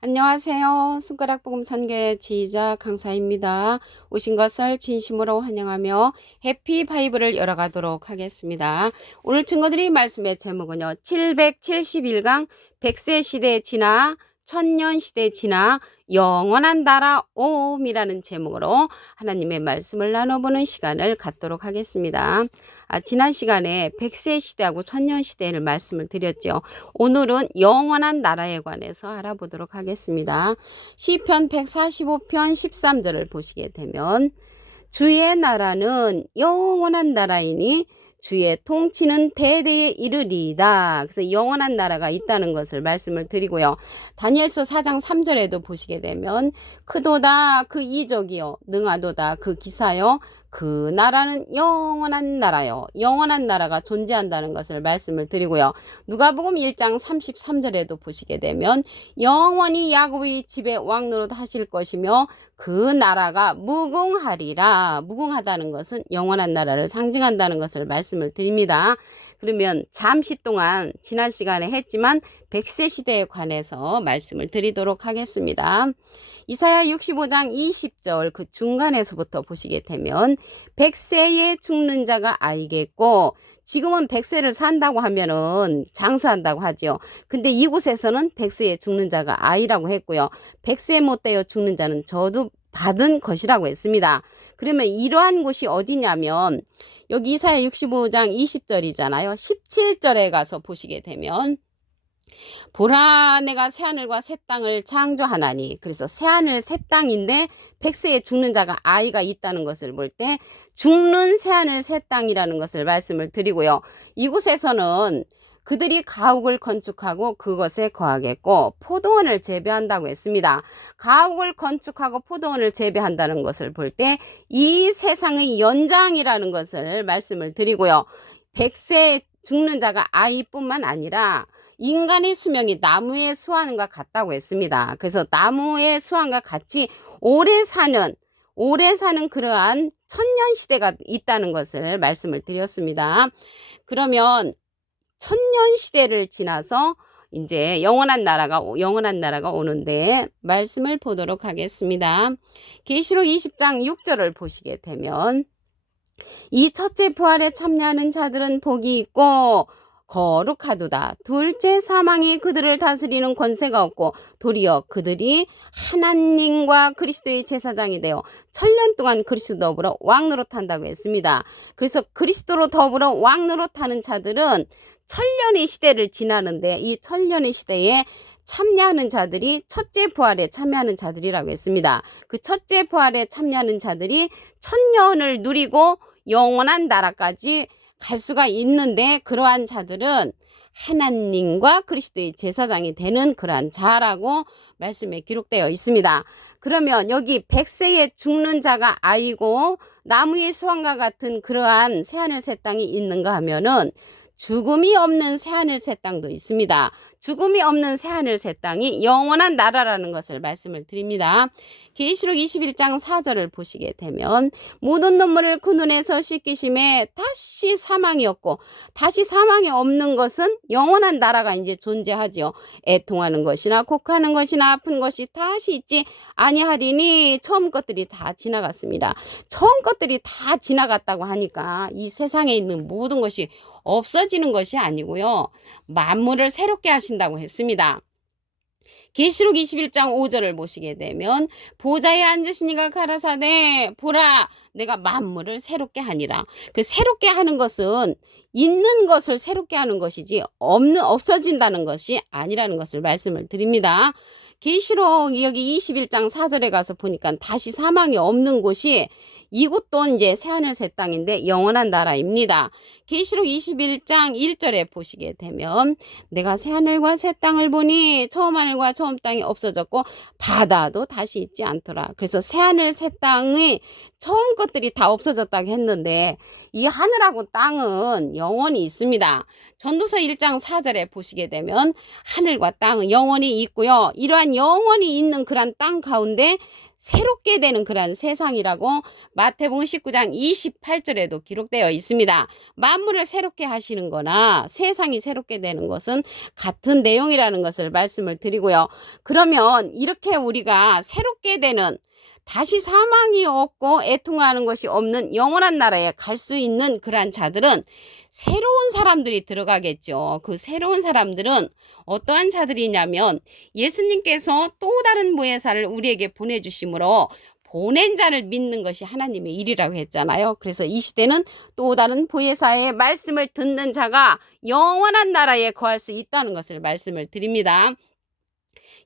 안녕하세요. 손가락 복음 선교의 지휘자 강사입니다. 오신 것을 진심으로 환영하며 해피 바이블을 열어가도록 하겠습니다. 오늘 친구들이 말씀의 제목은요. 771강 100세 시대 지나 천년 시대 지나 영원한 나라 옴이라는 제목으로 하나님의 말씀을 나눠보는 시간을 갖도록 하겠습니다. 지난 시간에 100세 시대하고 천년 시대를 말씀을 드렸죠. 오늘은 영원한 나라에 관해서 알아보도록 하겠습니다. 시편 145편 13절을 보시게 되면 주의 나라는 영원한 나라이니 주의 통치는 대대에 이르리이다. 그래서 영원한 나라가 있다는 것을 말씀을 드리고요. 다니엘서 4장 3절에도 보시게 되면 크도다 그 이적이요 능하도다 그 기사요 그 나라는 영원한 나라요. 영원한 나라가 존재한다는 것을 말씀을 드리고요. 누가복음 1장 33절에도 보시게 되면 영원히 야곱의 집에 왕노릇 하실 것이며 그 나라가 무궁하리라. 무궁하다는 것은 영원한 나라를 상징한다는 것을 말씀을 드립니다. 그러면 잠시 동안 지난 시간에 했지만 100세 시대에 관해서 말씀을 드리도록 하겠습니다. 이사야 65장 20절 그 중간에서부터 보시게 되면 100세에 죽는 자가 아이겠고, 지금은 100세를 산다고 하면은 장수한다고 하죠. 근데 이곳에서는 100세에 죽는 자가 아이라고 했고요. 100세 못 되어 죽는 자는 저도 받은 것이라고 했습니다. 그러면 이러한 곳이 어디냐면 여기 이사야 65장 20절이잖아요. 17절에 가서 보시게 되면 보라 내가 새하늘과 새 땅을 창조하나니, 그래서 새하늘 새 땅인데 100세에 죽는 자가 아이가 있다는 것을 볼 때 죽는 새하늘 새 땅이라는 것을 말씀을 드리고요. 이곳에서는 그들이 가옥을 건축하고 그것에 거하겠고 포도원을 재배한다고 했습니다. 가옥을 건축하고 포도원을 재배한다는 것을 볼 때 이 세상의 연장이라는 것을 말씀을 드리고요. 100세 죽는 자가 아이뿐만 아니라 인간의 수명이 나무의 수완과 같다고 했습니다. 그래서 나무의 수완과 같이 오래 사는 그러한 천년 시대가 있다는 것을 말씀을 드렸습니다. 그러면 천년 시대를 지나서 이제 영원한 나라가 오는데 말씀을 보도록 하겠습니다. 계시록 20장 6절을 보시게 되면 이 첫째 부활에 참여하는 자들은 복이 있고 거룩하도다. 둘째 사망이 그들을 다스리는 권세가 없고 도리어 그들이 하나님과 그리스도의 제사장이 되어 천년 동안 그리스도 더불어 왕노릇한다고 했습니다. 그래서 그리스도로 더불어 왕노릇하는 자들은 천년의 시대를 지나는데 이 천년의 시대에 참여하는 자들이 첫째 부활에 참여하는 자들이라고 했습니다. 그 첫째 부활에 참여하는 자들이 천년을 누리고 영원한 나라까지 갈 수가 있는데, 그러한 자들은 하나님과 그리스도의 제사장이 되는 그러한 자라고 말씀에 기록되어 있습니다. 그러면 여기 100세에 죽는 자가 아이고 나무의 수완과 같은 그러한 새하늘 새 땅이 있는가 하면은 죽음이 없는 새하늘 새 땅도 있습니다. 죽음이 없는 새하늘 새 땅이 영원한 나라라는 것을 말씀을 드립니다. 계시록 21장 4절을 보시게 되면 모든 눈물을 그 눈에서 씻기심에 다시 사망이 없고, 다시 사망이 없는 것은 영원한 나라가 이제 존재하지요. 애통하는 것이나 곡하는 것이나 아픈 것이 다시 있지 아니하리니 처음 것들이 다 지나갔습니다. 처음 것들이 다 지나갔다고 하니까 이 세상에 있는 모든 것이 없어지는 것이 아니고요. 만물을 새롭게 하신다고 했습니다. 계시록 21장 5절을 보시게 되면 보좌에 앉으신 이가 가라사대 보라 내가 만물을 새롭게 하니라. 그 새롭게 하는 것은 있는 것을 새롭게 하는 것이지 없어진다는 것이 아니라는 것을 말씀을 드립니다. 계시록 여기 21장 4절에 가서 보니까 다시 사망이 없는 곳이 이곳도 이제 새하늘 새 땅인데 영원한 나라입니다. 계시록 21장 1절에 보시게 되면 내가 새하늘과 새 땅을 보니 처음 하늘과 처음 땅이 없어졌고 바다도 다시 있지 않더라. 그래서 새하늘 새 땅의 처음 것들이 다 없어졌다고 했는데 이 하늘하고 땅은 영원히 있습니다. 전도서 1장 4절에 보시게 되면 하늘과 땅은 영원히 있고요. 이러한 영원히 있는 그런 땅 가운데 새롭게 되는 그러한 세상이라고 마태복음 19장 28절에도 기록되어 있습니다. 만물을 새롭게 하시는 거나 세상이 새롭게 되는 것은 같은 내용이라는 것을 말씀을 드리고요. 그러면 이렇게 우리가 새롭게 되는, 다시 사망이 없고 애통하는 것이 없는 영원한 나라에 갈 수 있는 그러한 자들은 새로운 사람들이 들어가겠죠. 그 새로운 사람들은 어떠한 자들이냐면 예수님께서 또 다른 보혜사를 우리에게 보내주심으로 보낸 자를 믿는 것이 하나님의 일이라고 했잖아요. 그래서 이 시대는 또 다른 보혜사의 말씀을 듣는 자가 영원한 나라에 거할 수 있다는 것을 말씀을 드립니다.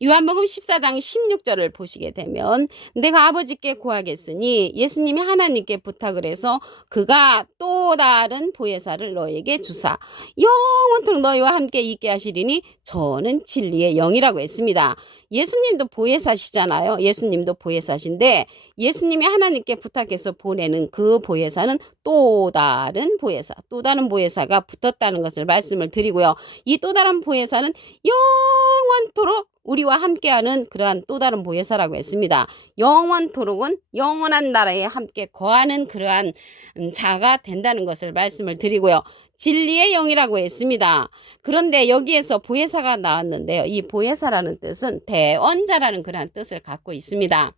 요한복음 14장 16절을 보시게 되면 내가 아버지께 구하겠으니 예수님이 하나님께 부탁을 해서 그가 또 다른 보혜사를 너에게 주사 영원토록 너희와 함께 있게 하시리니 저는 진리의 영이라고 했습니다. 예수님도 보혜사시잖아요. 예수님도 보혜사신데 예수님이 하나님께 부탁해서 보내는 그 보혜사는 또 다른 보혜사, 또 다른 보혜사가 붙었다는 것을 말씀을 드리고요. 이 또 다른 보혜사는 영원토록 우리와 함께하는 그러한 또 다른 보혜사라고 했습니다. 영원토록은 영원한 나라에 함께 거하는 그러한 자가 된다는 것을 말씀을 드리고요. 진리의 영이라고 했습니다. 그런데 여기에서 보혜사가 나왔는데요. 이 보혜사라는 뜻은 대언자라는 그러한 뜻을 갖고 있습니다.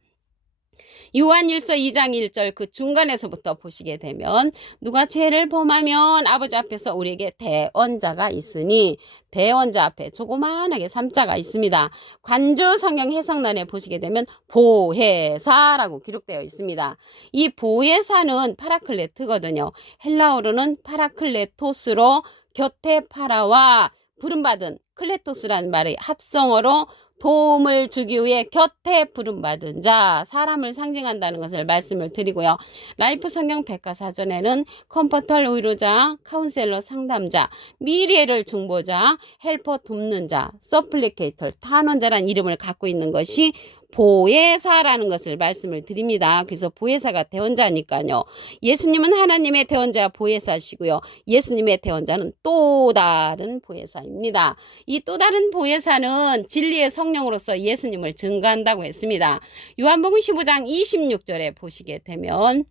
요한일서 2장 1절 그 중간에서부터 보시게 되면 누가 죄를 범하면 아버지 앞에서 우리에게 대언자가 있으니 대언자 앞에 조그만하게 3자가 있습니다. 관조 성경 해석란에 보시게 되면 보혜사라고 기록되어 있습니다. 이 보혜사는 파라클레트거든요. 헬라어로는 파라클레토스로 곁에 파라와 부름받은 클레토스라는 말의 합성어로 도움을 주기 위해 곁에 부름받은 자, 사람을 상징한다는 것을 말씀을 드리고요. 라이프 성경 백과사전에는 컴포터 위로자, 카운셀러 상담자, 미래를 중보자, 헬퍼 돕는 자, 서플리케이터 탄원자라는 이름을 갖고 있는 것이 보혜사라는 것을 말씀을 드립니다. 그래서 보혜사가 대언자니까요. 예수님은 하나님의 대언자 보혜사시고요. 예수님의 대언자는 또 다른 보혜사입니다. 이 또 다른 보혜사는 진리의 성령으로서 예수님을 증거한다고 했습니다. 요한복음 15장 26절에 보시게 되면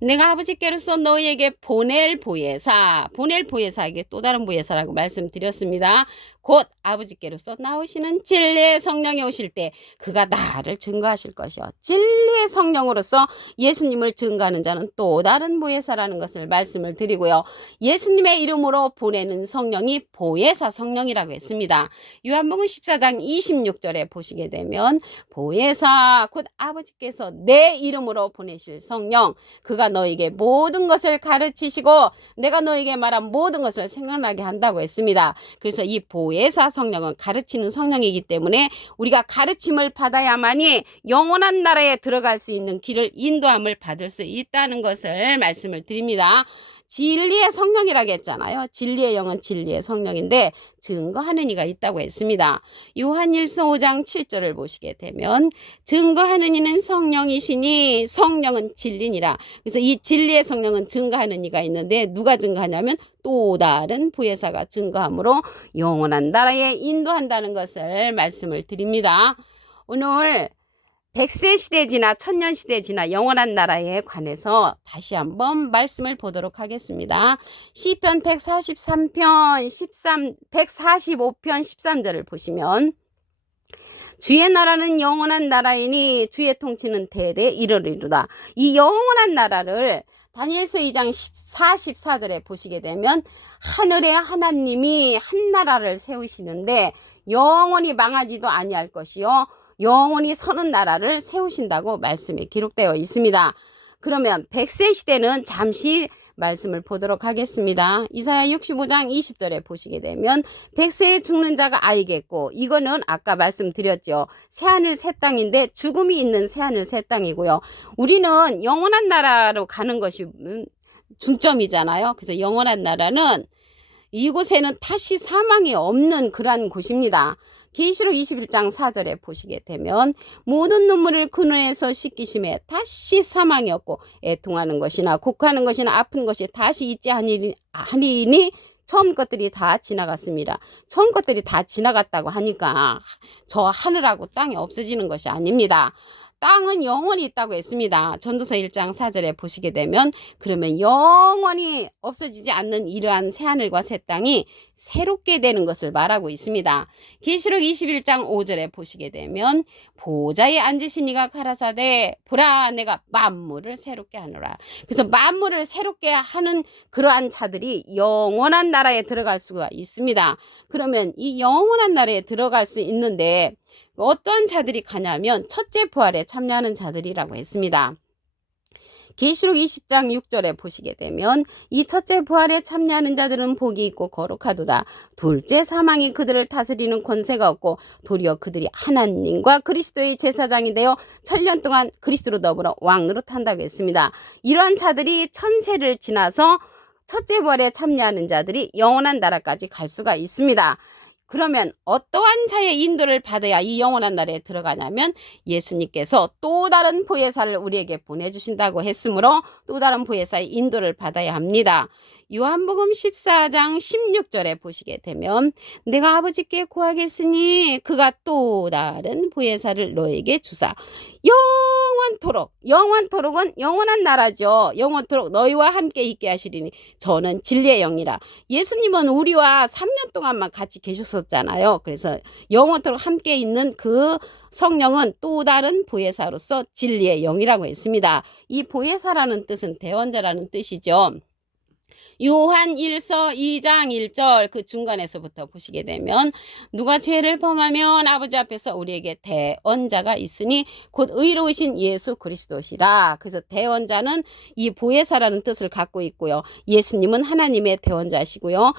내가 아버지께로서 너희에게 보낼 보혜사에게 또 다른 보혜사라고 말씀드렸습니다. 곧 아버지께로서 나오시는 진리의 성령이 오실 때 그가 나를 증거하실 것이요. 진리의 성령으로서 예수님을 증거하는 자는 또 다른 보혜사라는 것을 말씀을 드리고요. 예수님의 이름으로 보내는 성령이 보혜사 성령이라고 했습니다. 요한복음 14장 26절에 보시게 되면 보혜사 곧 아버지께서 내 이름으로 보내실 성령 그가 너에게 모든 것을 가르치시고 내가 너에게 말한 모든 것을 생각나게 한다고 했습니다. 그래서 이 보혜사 성령은 가르치는 성령이기 때문에 우리가 가르침을 받아야만이 영원한 나라에 들어갈 수 있는 길을 인도함을 받을 수 있다는 것을 말씀을 드립니다. 진리의 성령이라고 했잖아요. 진리의 영은 진리의 성령인데 증거하는 이가 있다고 했습니다. 요한일서 5장 7절을 보시게 되면 증거하는 이는 성령이시니 성령은 진리니라. 그래서 이 진리의 성령은 증거하는 이가 있는데 누가 증거하냐면 또 다른 보혜사가 증거함으로 영원한 나라에 인도한다는 것을 말씀을 드립니다. 오늘 100세 시대 지나 천년 시대 지나 영원한 나라에 관해서 다시 한번 말씀을 보도록 하겠습니다. 시편 143편 145편 13절을 보시면 주의 나라는 영원한 나라이니 주의 통치는 대대 이르리로다. 이 영원한 나라를 다니엘서 2장 44절에 보시게 되면 하늘의 하나님이 한 나라를 세우시는데 영원히 망하지도 아니할 것이요 영원히 서는 나라를 세우신다고 말씀에 기록되어 있습니다. 그러면 100세 시대는 잠시 말씀을 보도록 하겠습니다. 이사야 65장 20절에 보시게 되면 100세에 죽는 자가 아이겠고 이거는 아까 말씀드렸죠. 새하늘 새 땅인데 죽음이 있는 새하늘 새 땅이고요. 우리는 영원한 나라로 가는 것이 중점이잖아요. 그래서 영원한 나라는 이곳에는 다시 사망이 없는 그러한 곳입니다. 계시록 21장 4절에 보시게 되면 모든 눈물을 그 눈에서 씻기심에 다시 사망이 없고 애통하는 것이나 곡하는 것이나 아픈 것이 다시 있지 아니니 처음 것들이 다 지나갔습니다. 처음 것들이 다 지나갔다고 하니까 저 하늘하고 땅이 없어지는 것이 아닙니다. 땅은 영원히 있다고 했습니다. 전도서 1장 4절에 보시게 되면 그러면 영원히 없어지지 않는 이러한 새하늘과 새 땅이 새롭게 되는 것을 말하고 있습니다. 계시록 21장 5절에 보시게 되면 보좌에 앉으신 이가 가라사대 보라 내가 만물을 새롭게 하노라. 그래서 만물을 새롭게 하는 그러한 자들이 영원한 나라에 들어갈 수가 있습니다. 그러면 이 영원한 나라에 들어갈 수 있는데 어떤 자들이 가냐면 첫째 부활에 참여하는 자들이라고 했습니다. 계시록 20장 6절에 보시게 되면 이 첫째 부활에 참여하는 자들은 복이 있고 거룩하도다. 둘째 사망이 그들을 다스리는 권세가 없고 도리어 그들이 하나님과 그리스도의 제사장이 되어 1000년 동안 그리스도로 더불어 왕노릇 한다고 했습니다. 이러한 자들이 천세를 지나서 첫째 부활에 참여하는 자들이 영원한 나라까지 갈 수가 있습니다. 그러면 어떠한 자의 인도를 받아야 이 영원한 나라에 들어가냐면 예수님께서 또 다른 보혜사를 우리에게 보내주신다고 했으므로 또 다른 보혜사의 인도를 받아야 합니다. 요한복음 14장 16절에 보시게 되면 내가 아버지께 구하겠으니 그가 또 다른 보혜사를 너에게 주사 영원토록, 영원토록은 영원한 나라죠. 영원토록 너희와 함께 있게 하시리니 저는 진리의 영이라. 예수님은 우리와 3년 동안만 같이 계셨었잖아요. 그래서 영원토록 함께 있는 그 성령은 또 다른 보혜사로서 진리의 영이라고 했습니다. 이 보혜사라는 뜻은 대언자라는 뜻이죠. 요한 1서 2장 1절 그 중간에서부터 보시게 되면 누가 죄를 범하면 아버지 앞에서 우리에게 대언자가 있으니 곧 의로우신 예수 그리스도시라. 그래서 대언자는 이 보혜사라는 뜻을 갖고 있고요. 예수님은 하나님의 대언자시고요.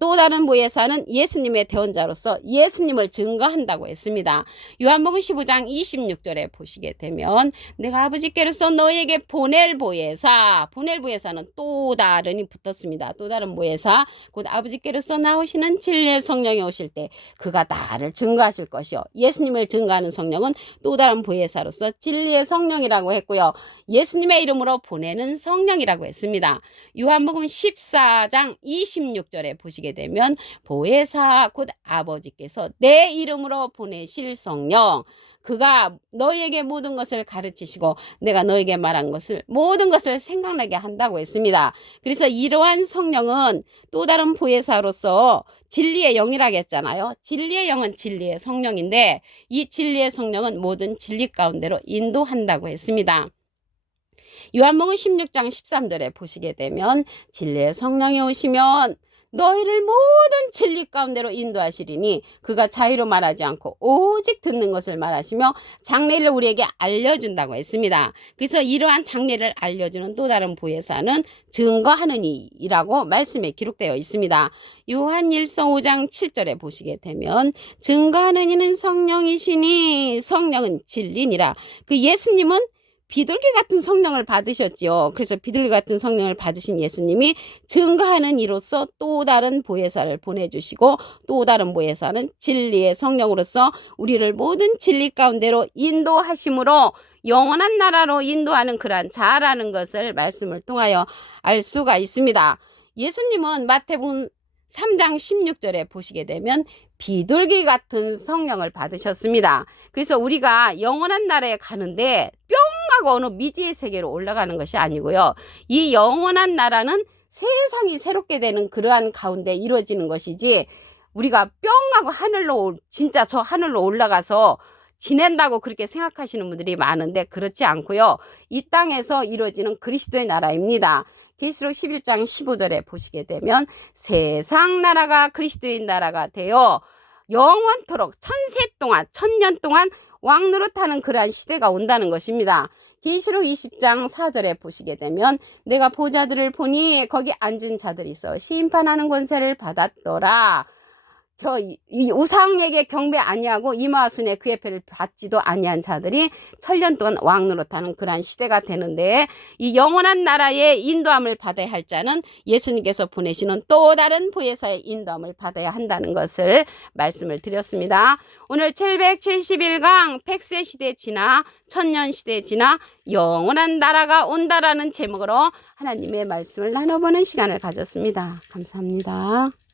또 다른 보혜사는 예수님의 대언자로서 예수님을 증거한다고 했습니다. 요한복음 15장 26절에 보시게 되면 내가 아버지께로서 너에게 보낼 보혜사는 또 다른이 붙었습니다. 또 다른 보혜사 곧 아버지께로서 나오시는 진리의 성령이 오실 때 그가 나를 증거하실 것이요. 예수님을 증거하는 성령은 또 다른 보혜사로서 진리의 성령이라고 했고요. 예수님의 이름으로 보내는 성령이라고 했습니다. 요한복음 14장 26절에 보시게 되면 보혜사 곧 아버지께서 내 이름으로 보내실 성령 그가 너희에게 모든 것을 가르치시고 내가 너희에게 말한 것을 모든 것을 생각나게 한다고 했습니다. 그래서 이러한 성령은 또 다른 보혜사로서 진리의 영이라고 했잖아요. 진리의 영은 진리의 성령인데 이 진리의 성령은 모든 진리 가운데로 인도한다고 했습니다. 요한복음 16장 13절에 보시게 되면 진리의 성령이 오시면 너희를 모든 진리 가운데로 인도하시리니 그가 자유로 말하지 않고 오직 듣는 것을 말하시며 장래를 우리에게 알려준다고 했습니다. 그래서 이러한 장래를 알려주는 또 다른 보혜사는 증거하는 이라고 말씀에 기록되어 있습니다. 요한 1서 5장 7절에 보시게 되면 증거하는 이는 성령이시니 성령은 진리니라. 그 예수님은 비둘기 같은 성령을 받으셨지요. 그래서 비둘기 같은 성령을 받으신 예수님이 증거하는 이로써 또 다른 보혜사를 보내주시고 또 다른 보혜사는 진리의 성령으로서 우리를 모든 진리 가운데로 인도하심으로 영원한 나라로 인도하는 그러한 자라는 것을 말씀을 통하여 알 수가 있습니다. 예수님은 마태복음 3장 16절에 보시게 되면 비둘기 같은 성령을 받으셨습니다. 그래서 우리가 영원한 나라에 가는데 뿅 하고 어느 미지의 세계로 올라가는 것이 아니고요. 이 영원한 나라는 세상이 새롭게 되는 그러한 가운데 이루어지는 것이지 우리가 뿅 하고 하늘로 진짜 저 하늘로 올라가서 지낸다고 그렇게 생각하시는 분들이 많은데 그렇지 않고요. 이 땅에서 이루어지는 그리스도의 나라입니다. 계시록 11장 15절에 보시게 되면 세상 나라가 그리스도의 나라가 되어 영원토록 1000년 동안 왕노릇하는 그러한 시대가 온다는 것입니다. 계시록 20장 4절에 보시게 되면 내가 보좌들을 보니 거기 앉은 자들이 있어 심판하는 권세를 받았더라. 이 우상에게 경배 아니하고 이마순에 그의 패를 받지도 아니한 자들이 1000년 동안 왕노릇하는 그러한 시대가 되는데 이 영원한 나라의 인도함을 받아야 할 자는 예수님께서 보내시는 또 다른 보혜사의 인도함을 받아야 한다는 것을 말씀을 드렸습니다. 오늘 771강 100세 시대 지나 1000년 시대 지나 영원한 나라가 온다라는 제목으로 하나님의 말씀을 나눠보는 시간을 가졌습니다. 감사합니다.